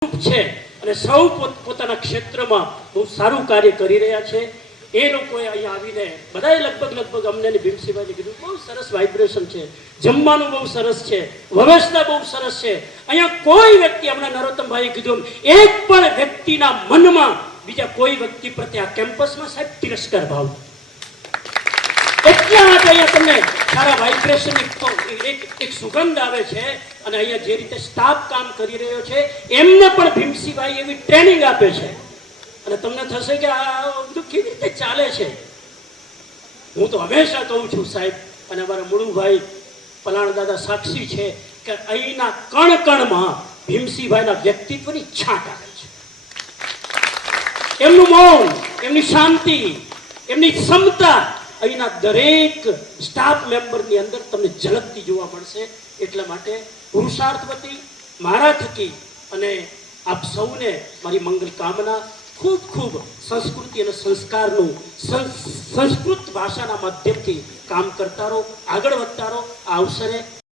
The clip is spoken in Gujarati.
છે અને સૌ પોતાના ક્ષેત્રમાં બહુ સારું કાર્ય કરી રહ્યા છે. એ લોકોએ અહીંયા આવીને બધાએ લગભગ અમને ભીમસિંહભાઈને કીધું બહુ સરસ વાઇબ્રેશન છે, જમવાનું બહુ સરસ છે, વ્યવસ્થા બહુ સરસ છે. અહીંયા કોઈ વ્યક્તિ હમણાં નરોત્તમભાઈએ કીધું એક પણ વ્યક્તિના મનમાં બીજા કોઈ વ્યક્તિ પ્રત્યે આ કેમ્પસમાં સાહેબ તિરસ્કાર ભાવ એટલા માટે અહીંયા તમને સારા વાઇબ્રેશન એક સુગંધ આવે છે. અને અહીંયા જે રીતે સ્ટાફ કામ કરી રહ્યો છે એમને પણ ભીમસિંહભાઈ એવી ટ્રેનિંગ આપે છે. અને તમને થશે કે આ બધું કેવી રીતે ચાલે છે. હું તો હંમેશા કહું છું સાહેબ, અને અમારા મુળુભાઈ પલાણ દાદા સાક્ષી છે કે અહીંના કણ કણમાં ભીમસિંહભાઈના વ્યક્તિત્વની છાંટ આવે છે. એમનું મૌન, એમની શાંતિ, એમની ક્ષમતા અહીંના દરેક સ્ટાફ મેમ્બરની અંદર તમને ઝલકતી જોવા મળશે. એટલા માટે પુરુષાર્થવતી મારા થકી અને આપ સૌને મારી મંગલ કામના. ખૂબ ખૂબ સંસ્કૃતિ અને સંસ્કારનું સંસ્કૃત ભાષાના માધ્યમથી કામ કરતા રહો, આગળ વધતા રહો. આ અવસરે